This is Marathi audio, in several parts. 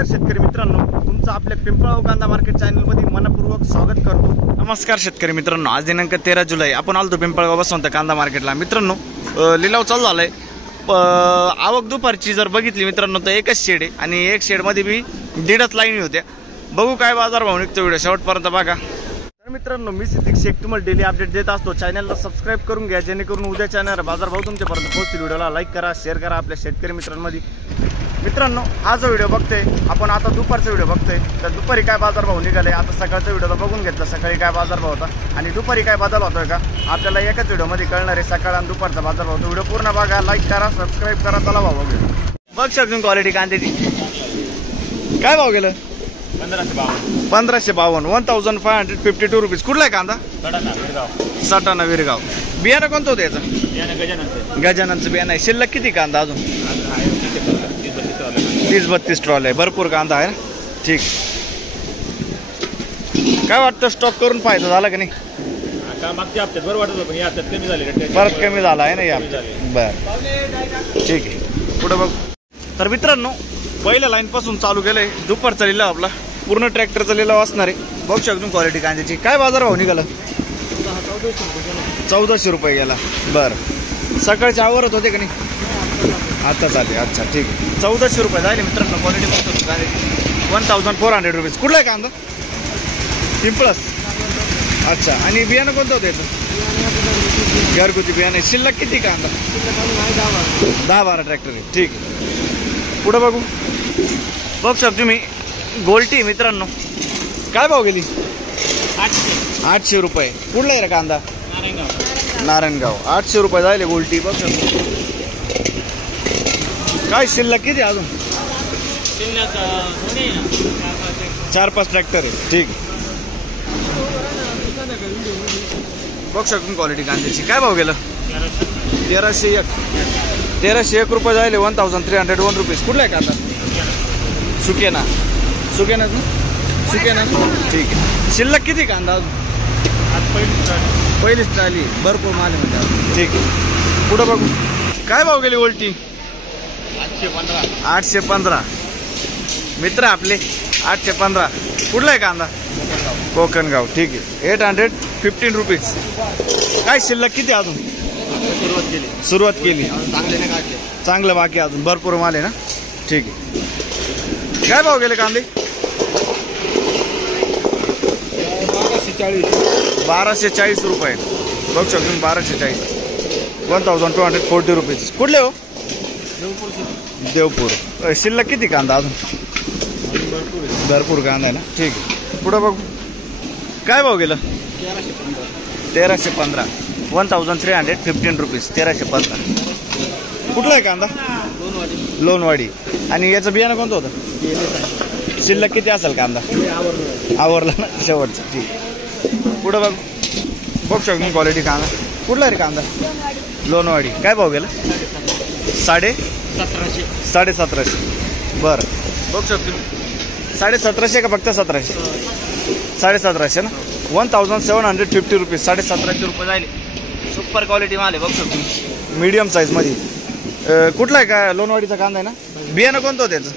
नमस्कार शेतकरी मित्रांनो, तुमचं आपल्या पिंपळगाव कांदा मार्केट चॅनलमध्ये मनपूर्वक स्वागत करतो। नमस्कार शेतकरी मित्रांनो, आज दिनांक 13 जुलै आपण आलतो पिंपळगाव बसवंत कांदा मार्केटला। मित्रांनो लिलाव चालू झालाय। आवक दुपारची जर बघितली मित्रांनो तर एकच शेड आहे आणि एक शेड मध्ये बी दीडच लाईन होत्या। बघू काय बाजार भाव निघतो, व्हिडिओ शेवटपर्यंत बघा। तर मित्रांनो मी सिद्दीक शेख तुम्हाला डेली अपडेट देत असतो। चॅनलला सबस्क्राइब करून घ्या जेणेकरून उद्याच्या येणारा बाजार भाव तुमच्यापर्यंत पोहोचतील। व्हिडिओला लाईक करा, शेअर करा आपल्या शेतकरी मित्रांमध्ये। मित्रांनो हा जो व्हिडिओ बघतोय आपण आता दुपारचा व्हिडिओ बघतोय, तर दुपारी काय बाजार भाव निघाले आता सकाळचा व्हिडिओ बघून घेतला, सकाळी काय बाजार भाव होता आणि दुपारी काय बदल होतोय का आपल्याला एकाच व्हिडिओमध्ये कळणार आहे। सकाळ आणि दुपारचा बाजार भाव, व्हिडिओ पूर्ण बघा, लाईक करा, सबस्क्राइब करा। चला भाव बघूया। बघ शकतो क्वालिटी कांद्याची काय भाव गेलं? 1552 1552 रुपीज। कुठला आहे कांदा? सटाणा विरगाव। बियाणं कोणतं होतं याचं? गजाननचं बियाणं आहे। शिल्लक किती कांदा अजून? 30-32 ट्रॉल आहे, भरपूर कांदा आहे। ठीक, काय वाटतं स्टॉक करून फायदा झाला का नाही? मागच्या हप्त्यात बरं वाटत होतं, या हप्त्यात कमी झाले, परत कमी झाला आहे ना या बरं। ठीक आहे, पुढे बघ। तर मित्रांनो पहिल्या लाईन पासून चालू केलंय, दुपारचा लिलाव आपला पूर्ण ट्रॅक्टरचा लिलाव असणार आहे। बघू शकतो क्वालिटी कांद्याची काय बाजार भाव निघाला? 1400 रुपये गेला। बरं, सकाळच्या आवरत होते का नाही? आता चालेल, अच्छा ठीक आहे। 1400 रुपये झाले मित्रांनो क्वालिटी बघतो कांद्याची। 1400 रुपीज। कुठला आहे कांदा? पिंपळस। अच्छा, आणि बियाणं कोणतं होतं याचं? घरगुती बियाणं। शिल्लक किती कांदा? 10-12 ट्रॅक्टर आहे। ठीक आहे, पुढे बघू। बघू शकतो तुम्ही गोल्टी मित्रांनो काय भाव गेली? 800 रुपये। कुठला आहे रे कांदा? नारायणगाव। 800 रुपये झाले गोल्टी। बघ काय शिल्लक किती अजून? 4-5 ट्रॅक्टर आहे। ठीक, बघ शकतो क्वालिटी कांद्याची काय भाव गेलं? 1301 रुपये झाले। 1301 रुपीज। कुठला आहे कांदा? सुकेना। सुकेना ठीक आहे। शिल्लक किती कांदा अजून? पहिलीच ट्राली, भरपूर माल आहे म्हणजे। ठीक आहे, पुढे बघू काय भाव गेली उलटी? 815 मित्र आपले 815। कुठला आहे कांदा? कोकणगाव। ठीक आहे, 815 रुपीज। काय शिल्लक किती अजून? सुरुवात केली, चांगलं बाकी अजून भरपूर माल आहे ना। ठीक आहे, काय भाव गेले कांदे? 1240 रुपये। बघू शकतो 1240, 1240 रुपीज। कुठले हो? देवपूर। शिल्लक किती कांदा अजून? भरपूर कांदा आहे ना। ठीक आहे, पुढे बघू काय भाव गेलं? 1315 1315 रुपीज। 1315। कुठला आहे कांदा? लोणवाडी। आणि याचं बियाणं कोणतं होतं? शिल्लक किती असेल कांदा? आवरला ना शेवटचं। ठीक, पुढे बघ। बघू शकतो क्वालिटी कांदा कुठला आहे रे कांदा? लोणवाडी। काय भाव गेला? 1750। बरं, बघू शकतो 1750 का फक्त 1700? 1750 ना। 1750 रुपीज। 1750 रुपये झाले। सुपर क्वालिटी माल आहे, बघू शकतो मीडियम साईज मध्ये। कुठला आहे का? लोणवाडीचा कांदा आहे ना। बियाणं कोणतं होतं त्याचं?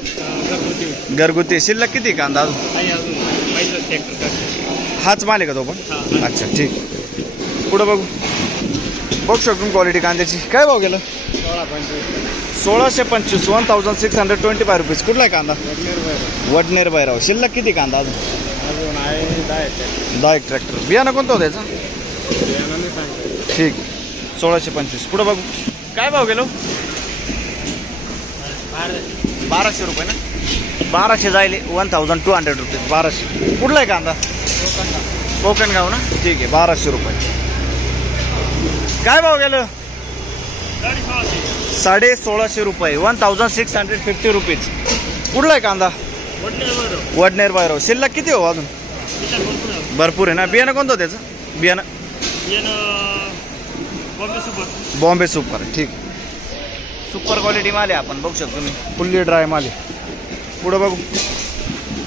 घरगुती। शिल्लक किती कांदा अजून? हाच माल आहे का तो पण? अच्छा ठीक, पुढे बघू। बघू शकतो क्वालिटी कांद्याची काय भाव गेलं? 1625 1625 रुपीज। कुठला आहे कांदा? वडनेर बैराव। शिल्लक किती कांदा अजून? 10 ट्रॅक्टर। बियाणं कोणतं होतं याचं? ठीक, 1625। पुढे बघू काय भाव गेलो? 1200 रुपये ना। 1200 जायले। 1200 रुपीज। 1200। कुठला आहे कांदा? कोकणगाव ना। ठीक आहे, 1200 रुपये। काय भाव गेलं? 1650 रुपये। 1650 रुपीज। कुठला आहे कांदा? वडनेर बैराव। शिल्लक किती हो अजून? भरपूर आहे ना। बियाणं कोणतं त्याचं? बियाणं बॉम्बे सुपर। ठीक, सुपर क्वालिटी माल आहे। आपण बघू शकतो तुम्ही फुल्ली ड्राय माल आहे। पुढे बघू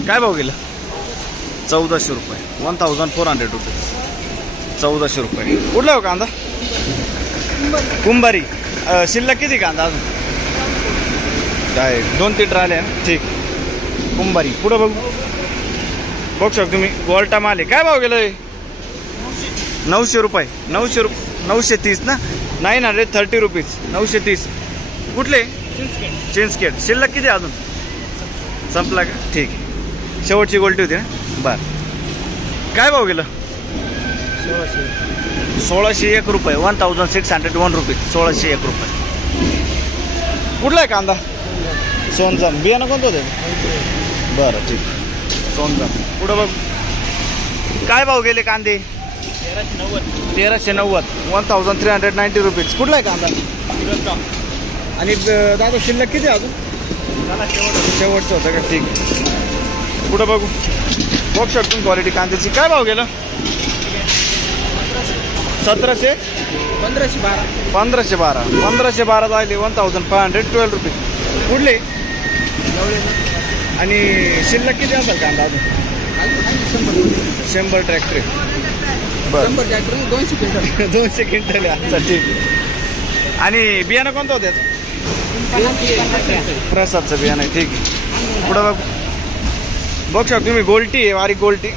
काय भाव गेलं? 1400 रुपये। 1400 रुपीज। 1400 रुपये। कुठला हो कांदा? कुंभारी। शिल्लक किती कांदा अजून? काय 2-3 ट्राले आहे ना। ठीक, कुंभारी. पुढं बघू शकता तुम्ही गोल्टा माल आहे. काय भाव गेलं? 900 रुपये. 930 ना. 930 रुपीज. 930. कुठले? चिंचखेड. शिल्लक किती अजून? संपला का? ठीक आहे. शेवटची गोल्टी होती ना. बरं. काय भाव गेलं? 1601 रुपये. 1601 रुपीज. 1601 रुपये. कुठला आहे कांदा? सोनजम. बियाणं कोणतं होतं? बरं ठीक. सोनजम. पुढं बघ. काय भाव गेले कांदे? 1390. 1390 रुपीज. कुठला आहे कांदा? आणि दादा शिल्लक किती अजून? शेवटचं होतं का? ठीक. पुढं बघू शकतो क्वालिटी कांद्याची. काय भाव गेलं? 1700. 1512. 1512 जायले. 1512 रुपीज. कुठले? आणि शिल्लक किती असेल कांदा अजून? 100 ट्रॅक्टर. बरं 200 क्विंटल. अच्छा ठीक. आणि बियाणं कोणतं होतं त्याचं? प्रसादचं बियाणं आहे. ठीक आहे. पुढं बघू शकतो तुम्ही गोल्टी आहे. बारीक गोल्टी.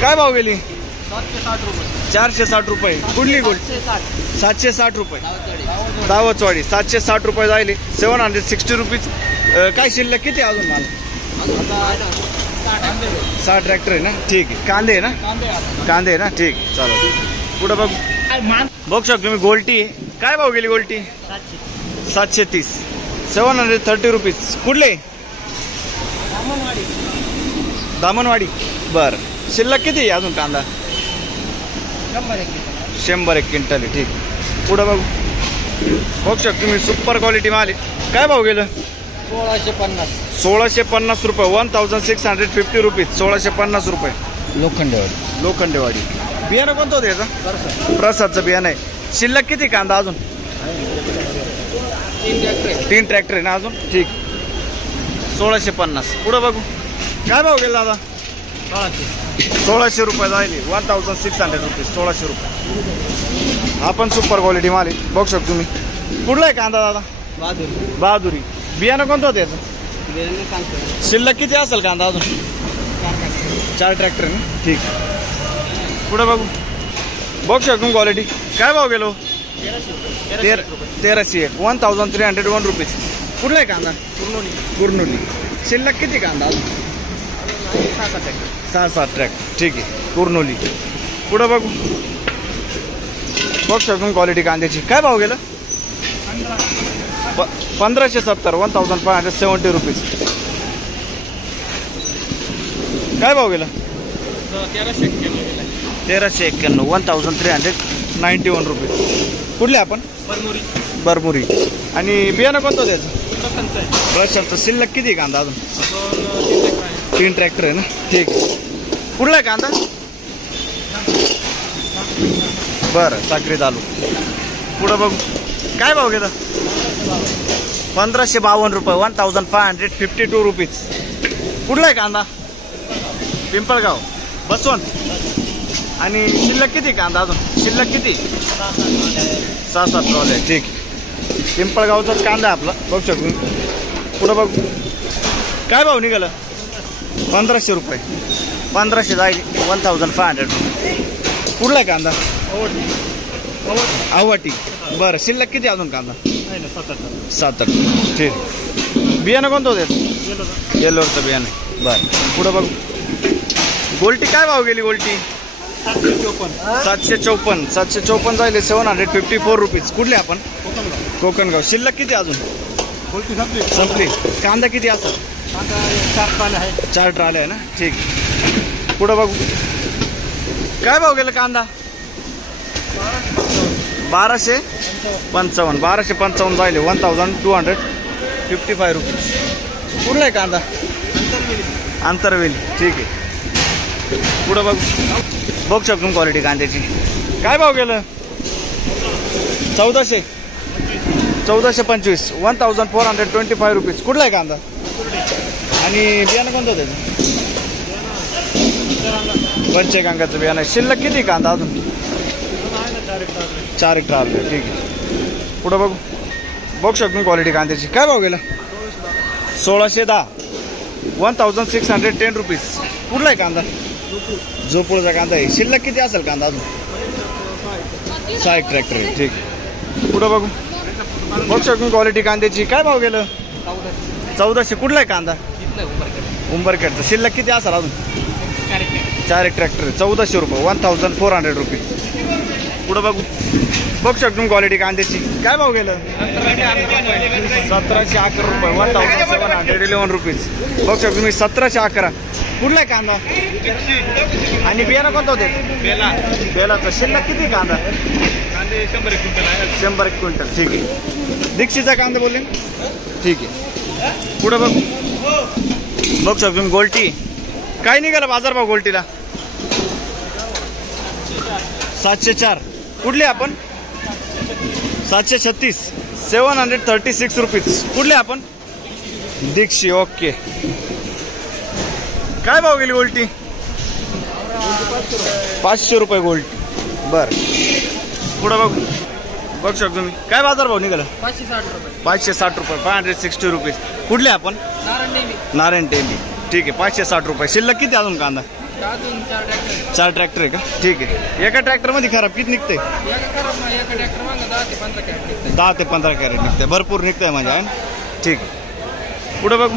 काय भाव गेली? 460 रुपये. कुठली गोल्टी? 760 रुपये. दावतवाडी. 760 रुपये जायले. 760 रुपीज. काय शिल्लक किती अजून मला? 60 ट्रॅक्टर आहे ना. ठीक आहे. कांदे आहे ना? कांदे आहे ना. ठीक आहे. चालेल. पुढं बघू शकतो तुम्ही गोल्टी आहे. काय भाव गेली गोल्टी? 730. 730 रुपीज. कुठले? दामनवाडी. बरं. शिल्लक किती आहे अजून कांदा? 100 क्विंटल आहे. ठीक. पुढं बघू शकतो तुम्ही सुपर क्वालिटी माल आहे. काय भाव गेलं? 1650 रुपये. 1650 रुपीज. 1650 रुपये. लोखंडेवाडी. बियाणं कोणतं होतं याचं? प्रसादचं बियाणं आहे. शिल्लक किती कांदा अजून? 3 ट्रॅक्टर आहे ना अजून. ठीक. 1650. पुढं बघू. काय भाव गेला दादा? 1600 रुपये जायले. 1600 रुपीज. 1600 रुपये. आपण सुपर क्वालिटी माल आहे. बघू शकतो तुम्ही. कुठला आहे कांदा दादा? बहादुरी. बियाणं कोणतं होतं याचं? शिल्लक किती असेल कांदा अजून? 4 ट्रॅक्टर आहे ना. ठीक. पुढं बघू शकतो क्वालिटी. काय भाव गेलो? 1301. 1301 रुपीज. कुठला आहे कांदा? कुर्नुली. शिल्लक किती कांदा अजून? 6-7 ट्रॅक्टर. ठीक आहे. कुर्नुली. पुढं बघू शकतो क्वालिटी कांद्याची. काय भाव गेलं? 1570. 1570 रुपीज. काय भाव गेला? 1391. 1391 रुपीज. कुठले आपण? बरमुरी. आणि बियाणं कोणतं त्याचं? प्रशांतचं. शिल्लक किती कांदा अजून? 3 ट्रॅक्टर आहे ना. ठीक. कुठला आहे कांदा? बरं साखरी चालू. पुढं बघू. काय भाव घेता? 1552 रुपये. 1552 रुपीज. कुठला आहे कांदा? पिंपळगाव. बसवंत. आणि शिल्लक किती कांदा अजून? शिल्लक किती? 6-7 ट्रॉले. ठीक. पिंपळगावचाच कांदा आपला. बघू शकतो. पुढं बघू. काय भाव निघाला? 1500 रुपये. 1500 जाईल. 1500 रुपये. कुठला आहे कांदा? आव्हाटी. बरं. शिल्लक किती अजून कांदा? 7-8. ठीक. बियाणं कोणतं होतं? येल्लोरचं बियाणं. बरं. पुढं बघू. गोल्टी काय भाव गेली गोल्टी? 754. 754 जायले. 754 रुपीज. कुठले आपण? कोकणगाव. शिल्लक किती अजून? संपली. कांदा किती असं? 4 ट्राले आहे ना. ठीक. पुढं बघू. काय भाव गेला कांदा? 1255. 1255 जायले. 1255 रुपीज. कुठला आहे कांदा? आंतरवेली. ठीक आहे. पुढं बघू शकतो क्वालिटी कांद्याची. काय भाव गेलं? 1425. 1425 रुपीज. कुठला आहे कांदा? आणि बियाणं कोणतं त्याचं? पंचगंगाचं बियाणं. शिल्लक किती कांदा अजून? 4 ट्राल. ठीक आहे. पुढं बघू शकतो क्वालिटी कांद्याची. काय भाव गेला? 1610. 1610 रुपीज. कुठला आहे कांदा? जोपूरचा कांदा आहे. शिल्लक किती असेल कांदा अजून? 6 एक ट्रॅक्टर आहे. ठीक आहे. पुढं बघू. बघू शकतो क्वालिटी कांद्याची. काय भाव गेलं? 1400. कुठला आहे कांदा? उंबरखेडचा. शिल्लक किती असेल अजून? 4 एक ट्रॅक्टर आहे. 1400 रुपये. 1400 रुपीज. पुढं बघू. बघू शकतो क्वालिटी कांद्याची. काय भाव गेलं? 1711 रुपये. 1711 रुपीज. बघू शकतो मी 1711. कुठला आहे कांदा? आणि बियाणं कोणतं होते? बेलाचा. शिल्लक किती कांदा? 100 क्विंटल. ठीक आहे. दीक्षितचा कांदा बोलले. ठीक आहे. पुढं बघू. बघू शकतो मी गोल्टी. काय निघाला बाजारभाव गोल्टीला? 704. कुठले आपण? 736. 736 रुपीज. कुठले आपण? दीक्षी. ओके. काय भाव गेली गोल्टी? 500 रुपये गोल्टी. बर. पुढं बघू. बघू शकतो मी. काय बाजार भाव निघाला? 560 रुपये. 560 रुपीज. कुठले आपण? नारायण टेंबी. ठीक आहे. 560 रुपये. शिल्लक किती अजून कांदा? 4 ट्रॅक्टर आहे का? ठीक आहे. एका ट्रॅक्टर मध्ये खराब किती निघते? 10 ते 15 कॅरेट निघते. भरपूर निघतंय माझ्या. ठीक आहे. पुढे बघू.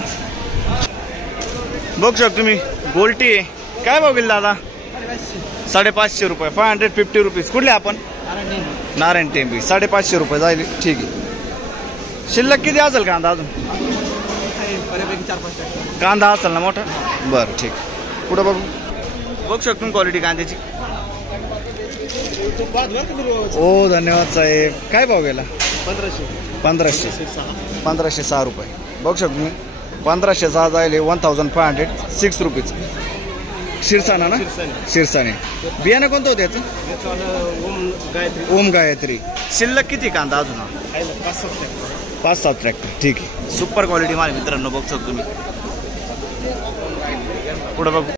बघू शकतो तुम्ही गोल्टी आहे. काय भाव गेली दादा? 550 रुपये. 550 रुपीज. कुठले आपण? नारायण टेंबी. 550 रुपये जाईल. ठीक आहे. शिल्लक किती असेल कांदा अजून? कांदा असेल ना मोठा? बरं. ठीक. पुढे बघू. बघू शकतो क्वालिटी कांद्याची. हो धन्यवाद साहेब. काय भाव गेला? 1506 रुपये. बघू शकतो मी 1506 जायले. 1506 रुपीज. शिरसाना ना? शिरसाने. बियाणं कोणतं होतं याचं? ओम गायत्री. शिल्लक किती कांदा अजून? 5-7 ट्रॅक्टर. ठीक आहे. सुपर क्वालिटी माल मित्रांनो. बघू शकतो तुम्ही. पुढे बघू.